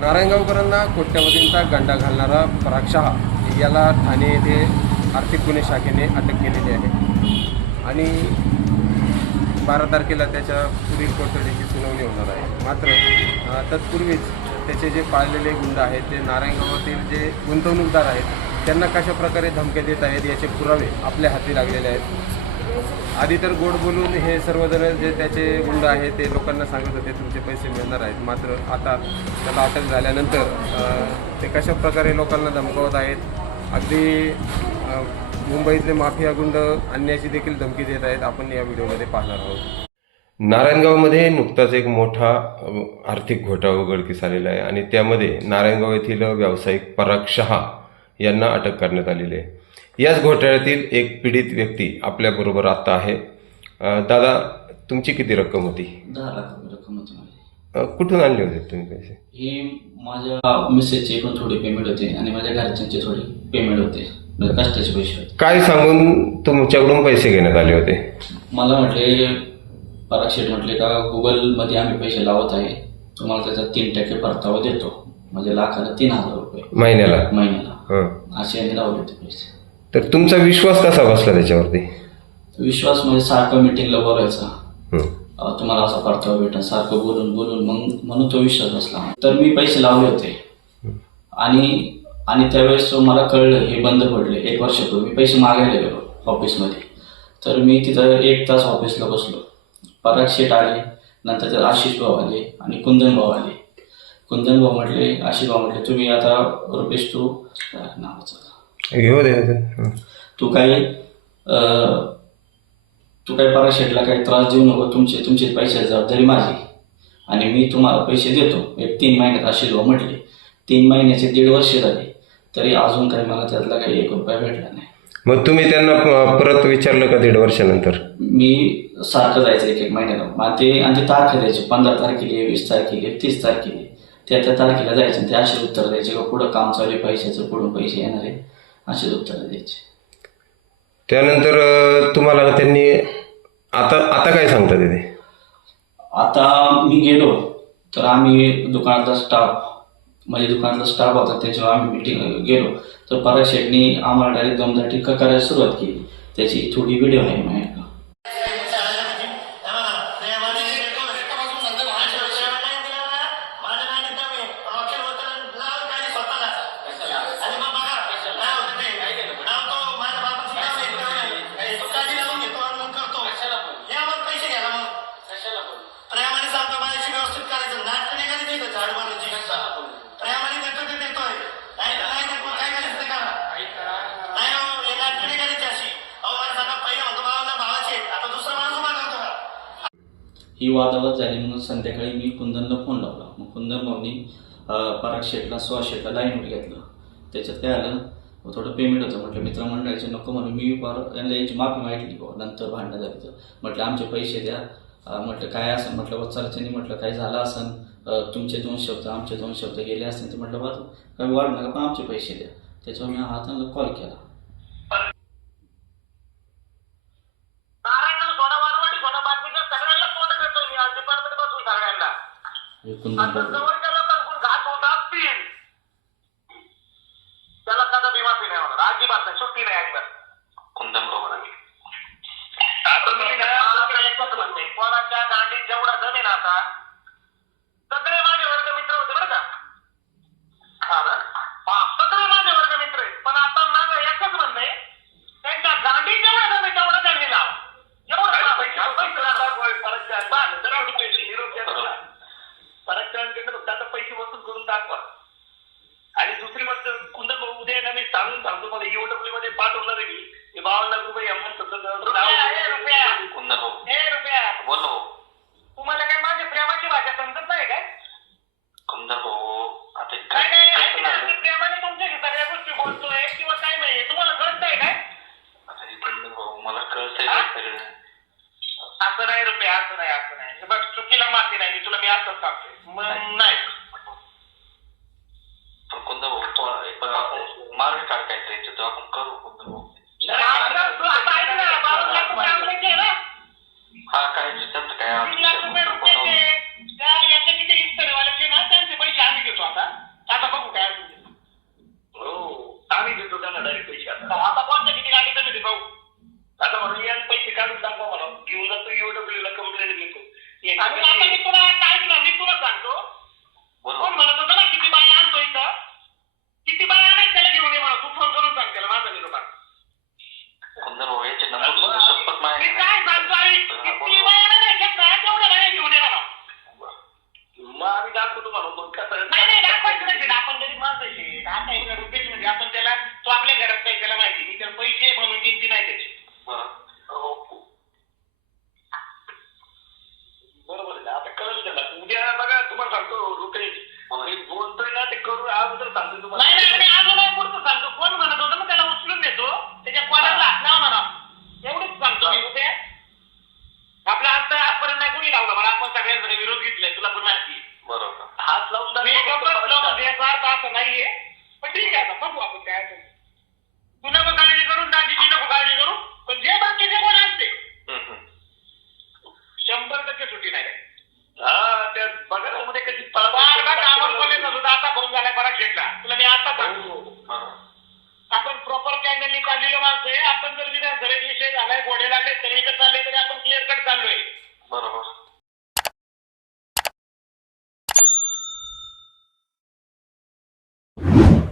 नारायणगावकरांना कोट्यवधींचा गंडा घालणारा पराग शहा याला ठाणे येथे आर्थिक गुन्हे शाखेने अटक केलेली आहे. आणि बारा तारखेला त्याच्या पुढील कोठडीची सुनावणी होणार आहे. मात्र तत्पूर्वीच त्याचे जे पाळलेले गुंड आहेत ते नारायणगावातील जे गुंतवणूकदार आहेत त्यांना कशा प्रकारे धमक्या देत आहेत याचे पुरावे आपल्या हाती लागलेले आहेत. आधी तर गोड बोलून हे सर्वजण जे त्याचे गुंड आहेत ते लोकांना सांगत होते तुमचे पैसे मिळणार आहेत. मात्र आता त्याला अटक झाल्यानंतर ते कशा प्रकारे लोकांना धमकावत आहेत अगदी मुंबईतले माफिया गुंड आणण्याची देखील धमकी देत आहेत आपण या व्हिडिओमध्ये पाहणार आहोत. नारायणगावमध्ये नुकताच एक मोठा आर्थिक घोटाळा उघडकीस आलेला आहे आणि त्यामध्ये नारायणगाव येथील व्यावसायिक पराग शहा यांना अटक करण्यात आलेली आहे. याच घोटाळ्यातील एक पीडित व्यक्ती आपल्याबरोबर आता आहे. दादा तुमची किती रक्कम होती? दहा लाख रुपये रक्कम होती माझी. अ, कुठून आणले होते तुम्ही पैसे? ही माझ्या मिसेसचे पण थोडी पेमेंट होते आणि माझ्या घरच्यांचे थोडी पेमेंट होते. म्हणजे कष्टाचे पैसे होते. काय सांगून तुमच्याकडून पैसे घेण्यात आले होते? मला म्हटले शेठ म्हटले का गुगलमध्ये आम्ही पैसे लावत आहे. तुम्हाला त्याचा तीन टक्के परतावा देतो. म्हणजे लाखाला तीन हजार रुपये. महिन्याला? महिन्याला. हं. असे यांनी लावले होते पैसे. तर तुमचा विश्वास कसा बसला त्याच्यावरती? विश्वास म्हणजे सारखं मिटिंगला बोलायचा. तुम्हाला असा परतावा भेटेल सारखं बोलून बोलून. मग म्हणून तो विश्वास बसला. तर मी पैसे लावले होते. आणि आणि त्यावेळेस मला कळलं हे बंद पडले. एक वर्षापूर्वी मी पैसे मागायला गेलो ऑफिसमध्ये तर मी तिथं एक तास ऑफिसला बसलो. पराग शेट आले नंतर त्यात आशिष भाऊ आले आणि कुंदन भाऊ आले. कुंदन भाऊ म्हटले आशिष भाऊ म्हटले तुम्ही आता रुपेश तू नावाचं घेऊ दे हं. तू काही तू काही पराग शेटला काही त्रास देऊ नको तुमचे तुमची पैशाची जबाबदारी माझी. आणि मी तुम्हाला पैसे देतो. एक तीन महिन्यात आशिष भाऊ म्हटले. तीन महिन्याचे दीड वर्ष झाले. तरी अजून काही मला त्यातला काही एक रुपया भेटला नाही. मग तुम्ही त्यांना परत विचारलं का दीड वर्षानंतर? मी सारखं जायचं एक एक महिन्याला मग ते आणि ते तारखे द्यायचे. पंधरा तारखेला वीस तारखेला तीस तारखेला. त्या त्या तारखेला जायचे आणि ते असे उत्तर द्यायचे का पुढं काम चालू आहे पैशाचं पुढून पैसे येणार आहे. असे उत्तर द्यायचे. त्यानंतर तुम्हाला त्यांनी आता आता काय सांगतात ते आता मी गेलो तर आम्ही दुकानातला स्टाफ म्हणजे दुकानातला स्टाफ होता त्याच्यावर आम्ही मिटिंग गेलो. तर पराग शेटनी आम्हाला डायरेक्ट दमदार टीका करायला सुरुवात केली. त्याची थोडी व्हिडिओ आहे माझ्याकडं प्रेमाने सांगतो माझ्याशी व्यवस्थित करायचं नाटक नाही करायचं इथं झाड मारायची प्रेमाने देतो ते देतोय नाही तर नाही देत मग काय करायचं ते करा नाही हो, हे नाटक नाही करायची अशी अहो मला सांगा पहिलं म्हणतो मला भावाचे आता दुसरा माणूस उभा करतो का ही वादावाद झाली म्हणून संध्याकाळी मी कुंदनला फोन लावला. मग कुंदन भाऊनी पराग शेटला सुहास शेटला लाईनवर घेतलं. त्याच्यात काय आलं? मग थोडं पेमेंट होतं. म्हटलं मित्रमंडळाचे नको म्हणून मी पर यांना याची माफी मागितली बा नंतर भांडणं झाली तर. म्हटलं आमचे पैसे द्या. म्हटलं काय असं म्हटलं वत्सराच्यानी म्हटलं काय झालं असन? तुमचे दोन शब्द आमचे दोन शब्द गेले असतील तर म्हटलं बरं काही वाढ नका पण आमचे पैसे द्या. त्याच्यावर मी हाताला कॉल केला. हे कुंदन आता जवळच्या लोकांकडून घात होत असतील? त्याला कदापि माफी नाही होणार. अजिबात नाही. सुट्टी नाही अजिबात. कुंदन आता मी ना कोणाच्या दांडीत जेवढा जमीन आता सगळे माझे वर्ग मित्र होते बरं का हा ना? हा, सगळे माझे वर्ग मित्र आहेत पण आता माझं एकच म्हणणं आहे त्यांच्या दांडीत जेवढा जमीन तेवढा त्यांनी लाव एवढं परत फक्त आता पैसे वसूल करून दाखवा आणि दुसरी गोष्ट कुंदन भाऊ उद्या येणार मी सांगून सांगतो मला ईओडब्ल्यू मध्ये पाठवणार आहे मी हे बावन्न लाख रुपये कुंदन भाऊ बोल तुम्हाला काय माझ्या प्रेमाची भाषा समजत नाही काय? कुंदन भाऊ? आता काय काय प्रेमाने तुमच्याशी सगळ्या गोष्टी बोलतोय किंवा काय नाही. तुम्हाला कळत नाही काय? आता कुंदन भाऊ मला कळतंय हा? ते सगळं. असं नाही रुपये असं नाही असं नाही. हे बघ चुकीला माफी नाही मी तुला मी असंच सांगतोय. मग नाही. काढायचा याच्यात आपण करू कुंदन आपण सगळ्यांकडे विरोध घेतलाय तुला पण माहिती आहे. बरोबर. हात लावून मी दाखवतो गप्पच फरक लावून काय. याचा अर्थ असं नाहीये. पण ठीक आहे आता बघू आपण काय असेल. तू नको काळजी करून दाजीची नको काळजी करू पण जे बाकीचे कोण आणते. शंभर टक्के सुट्टी नाही. हा त्या बघा ना उद्या कधी पळा- बार बार कामं कॉलेजला सुद्धा आता करून झालाय बराच शेटला. तुला मी आता सांगतो. बरोबर आपण प्रॉपर चॅनलनी काढलेलं माणसं आहे. आपण जर विधान विषय झालाय गोडे लागले तरी